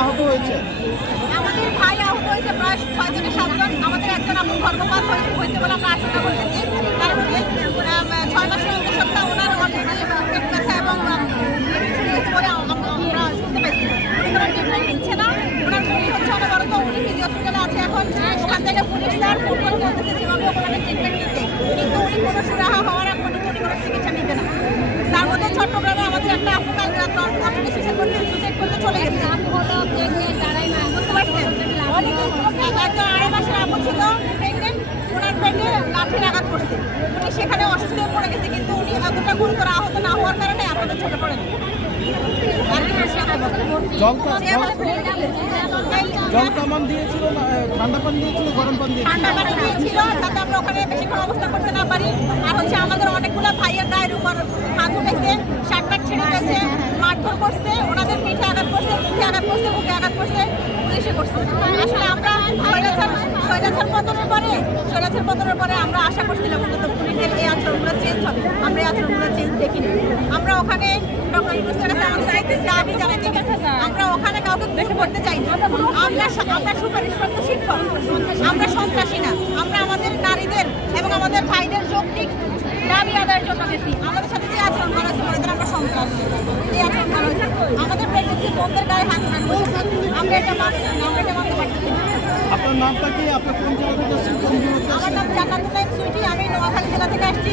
আহত হয়েছে? আমাদের ভাই আহত হয়েছে প্রায় 6 থেকে 7 জন। আমাদের একজন আপন গর্ভপাত হয়েছে বলে আমরা আশঙ্কা করতেছি, কারণ 6 মাসের সপ্তাহ ওনার অলরেডি পেট ব্যথা এবং বলে আমরা শুনতে পাইছি। ওনার ট্রিটমেন্ট নিচ্ছে না, ওনার পুলিশ হচ্ছে অনবরত, উনি পিজি হসপিটালে আছে। এখন ওখান থেকে পুলিশ স্যার ফোন করে বলতেছে যেভাবে ওখানে ট্রিটমেন্ট নিতে, কিন্তু উনি কোনো সুরাহা হওয়ার এখন উনি কোনো চিকিৎসা নিতে না। তার মধ্যে চট্টগ্রামে আমাদের একটা আপু কাল রাত অলরেডি সুইসাইড করতে চলে গেছে। বুঝতে পারছেন, একজন 2.5 মাসের আপু ছিল প্রেগনেন্ট, ওনার পেটে লাঠির আঘাত করছে, উনি সেখানে অসুস্থ হয়ে পড়ে গেছে, কিন্তু উনি এতটা গুরুতর আহত না হওয়ার কারণে আপনাদের ছোট পড়েন। জল কামান দিয়েছিল, ঠান্ডা পানি দিয়েছিল, গরম পানি দিয়েছিল? ঠান্ডা পানি দিয়েছিল যাতে আমরা ওখানে বেশিক্ষণ অবস্থান করতে না পারি। আর হচ্ছে আমাদের অনেকগুলো ভাইয়ের গায়ের উপর হাত উঠেছে, শার্ট প্যান্ট ছিঁড়ে গেছে, মারধর করছে, ওনাদের পিঠে আঘাত করছে, মুখে আঘাত করছে, বুকে আঘাত করছে, পুলিশে করছে। আসলে আমরা স্বৈরাচার পতনের পরে আমরা আশা করছিলাম অন্তত পুলিশের এই আচরণগুলো চেঞ্জ হবে। আমরা এই আচরণগুলো চেঞ্জ দেখিনি। আমরা ওখানে ডক্টর ইউনূসের কাছে আমরা চাইতেছি, আমি জানাতে গেছি, আমরা ওখানে কাউকে বেশি করতে চাই না। আমরা সুপারিশপ্রাপ্ত শিক্ষক, আমরা সন্ত্রাসী না। আমরা আমাদের নারীদের এবং আমাদের ভাইদের যৌক্তিক দাবি আদায়ের জন্য গেছি। আমাদের সাথে যে আচরণ করা হয়েছে ওদের আমরা সন্ত্রাস, এই আচরণ করা হয়েছে। আমাদের প্রেগনেন্সি বোনদের গায়ে হাত করেছে, আমরা এটা মানতে পারতেছি না। আপনার নামটা কি? আপনার কোন জেলা থেকে আসছেন? আমার নাম জান্নাতুল সুইটি, আমি নোয়াখালী জেলা থেকে আসছি।